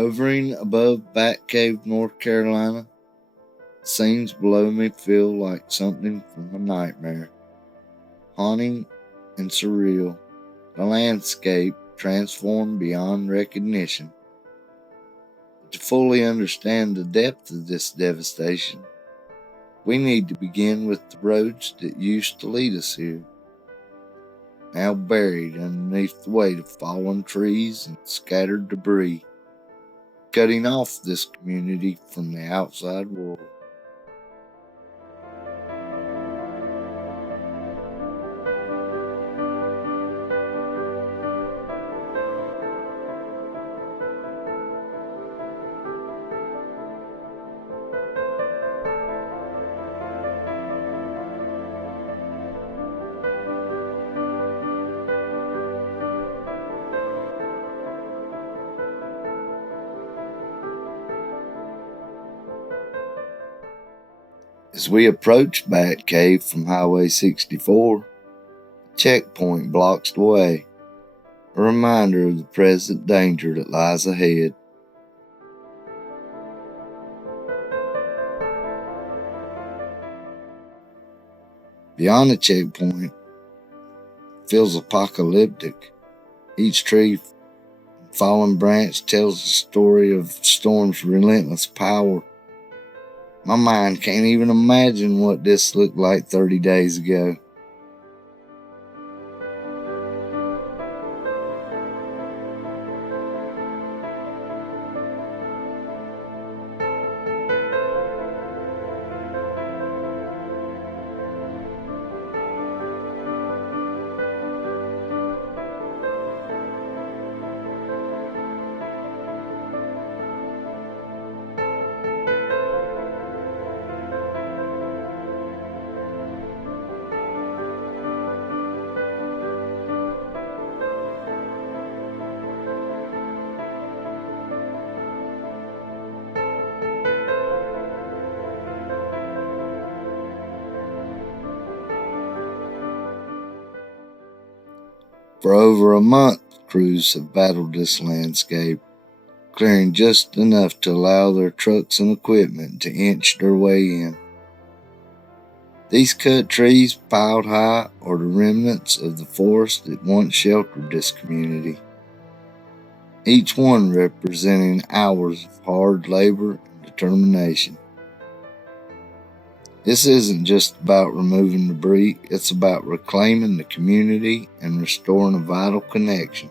Hovering above Batcave, North Carolina, scenes below me feel like something from a nightmare. Haunting and surreal, the landscape transformed beyond recognition. To fully understand the depth of this devastation, we need to begin with the roads that used to lead us here, now buried underneath the weight of fallen trees and scattered debris, cutting off this community from the outside world. As we approach Batcave from Highway 64, a checkpoint blocks the way, a reminder of the present danger that lies ahead. Beyond the checkpoint, it feels apocalyptic. Each tree and fallen branch tells the story of storm's relentless power. My mind can't even imagine what this looked like 30 days ago. For over a month, crews have battled this landscape, clearing just enough to allow their trucks and equipment to inch their way in. These cut trees piled high are the remnants of the forest that once sheltered this community, each one representing hours of hard labor and determination. This isn't just about removing debris, it's about reclaiming the community and restoring a vital connection.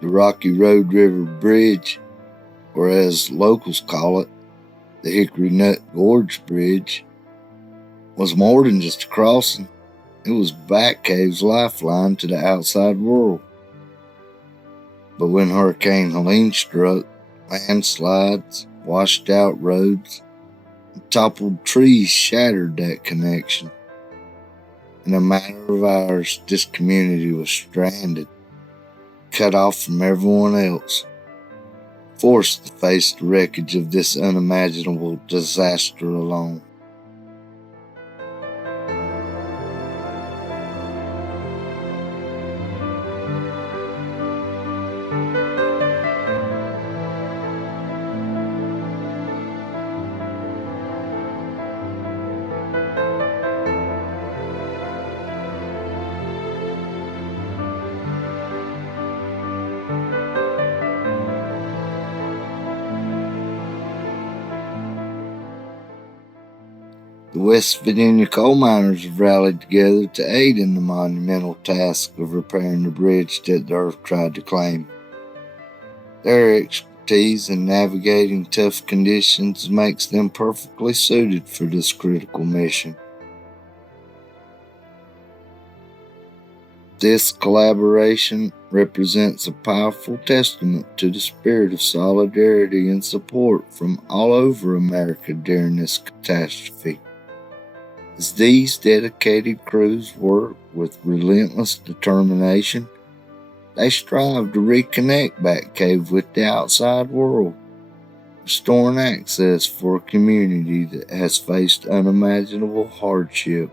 The Rocky Road River Bridge, or as locals call it, the Hickory Nut Gorge Bridge, was more than just a crossing. It was Batcave's lifeline to the outside world. But when Hurricane Helene struck, landslides, washed out roads, and toppled trees shattered that connection. In a matter of hours, this community was stranded, cut off from everyone else, forced to face the wreckage of this unimaginable disaster alone. The West Virginia coal miners have rallied together to aid in the monumental task of repairing the bridge that the earth tried to claim. Their expertise in navigating tough conditions makes them perfectly suited for this critical mission. This collaboration represents a powerful testament to the spirit of solidarity and support from all over America during this catastrophe. As these dedicated crews work with relentless determination, they strive to reconnect Batcave with the outside world, restoring access for a community that has faced unimaginable hardship.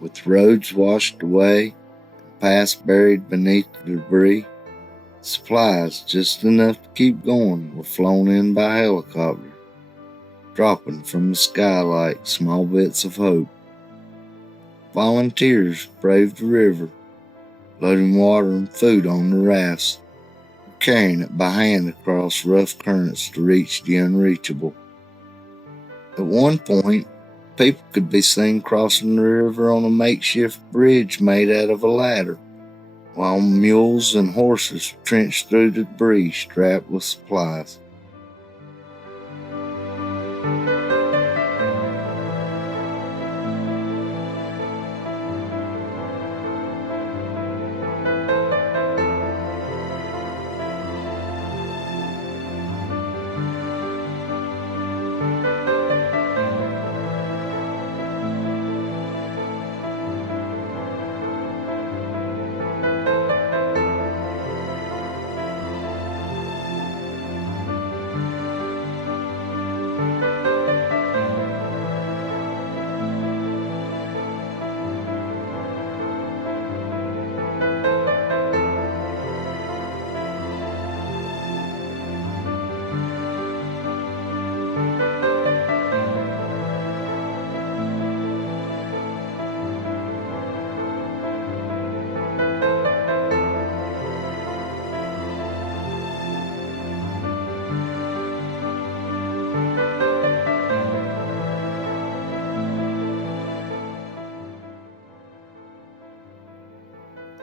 With roads washed away and paths buried beneath the debris, supplies just enough to keep going were flown in by helicopter, dropping from the sky like small bits of hope. Volunteers braved the river, loading water and food on the rafts, or carrying it by hand across rough currents to reach the unreachable. At one point, people could be seen crossing the river on a makeshift bridge made out of a ladder, while mules and horses trenched through the debris strapped with supplies.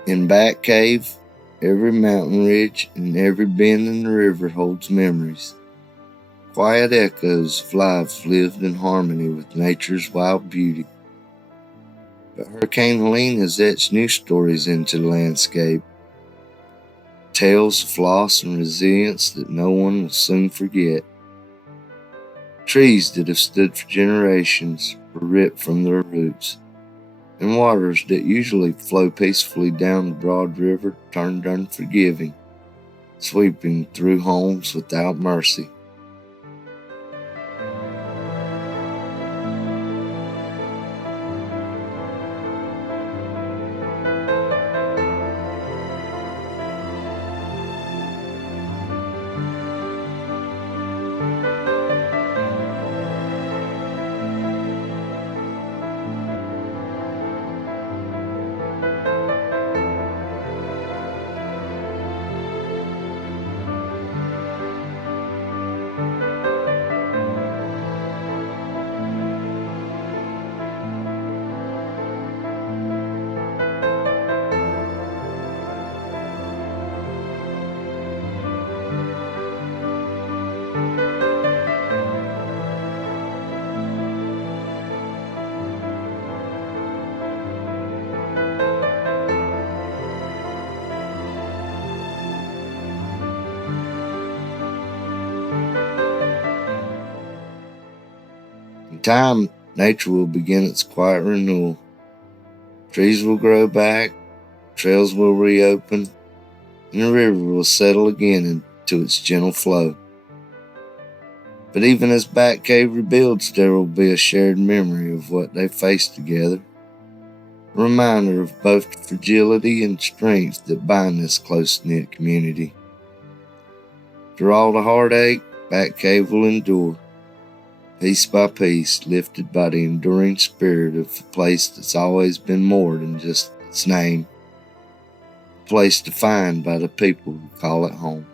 In Batcave, every mountain ridge and every bend in the river holds memories, quiet echoes of lives lived in harmony with nature's wild beauty. But Hurricane Helene has etched new stories into the landscape. Tales of loss and resilience that no one will soon forget. Trees that have stood for generations were ripped from their roots, and waters that usually flow peacefully down the broad river turned unforgiving, sweeping through homes without mercy. In time, nature will begin its quiet renewal. Trees will grow back, trails will reopen, and the river will settle again into its gentle flow. But even as Batcave rebuilds, there will be a shared memory of what they faced together, a reminder of both the fragility and strength that bind this close-knit community. Through all the heartache, Batcave will endure, piece by piece, lifted by the enduring spirit of a place that's always been more than just its name, a place defined by the people who call it home.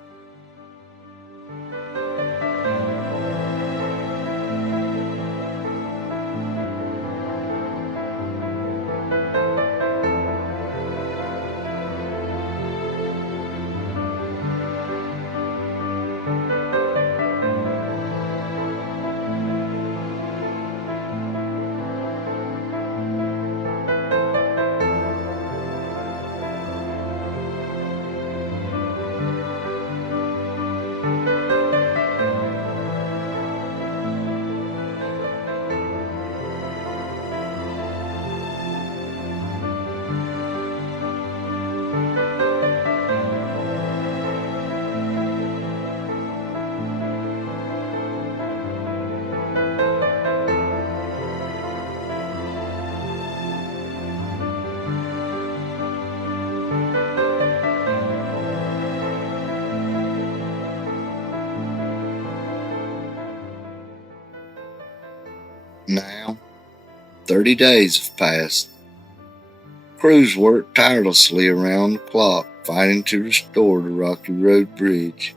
Now, 30 days have passed. Crews work tirelessly around the clock, fighting to restore the Rocky Road Bridge.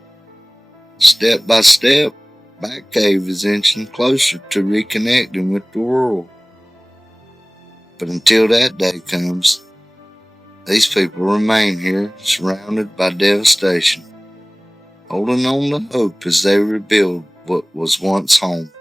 Step by step, Batcave is inching closer to reconnecting with the world. But until that day comes, these people remain here, surrounded by devastation, holding on to hope as they rebuild what was once home.